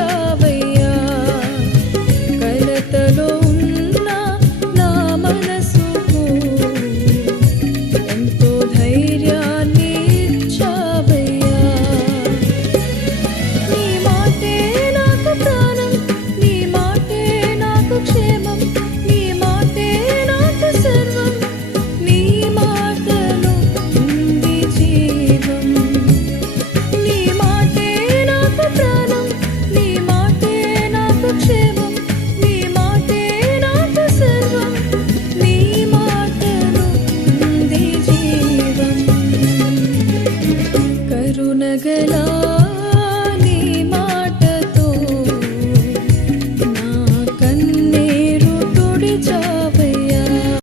show உலகலா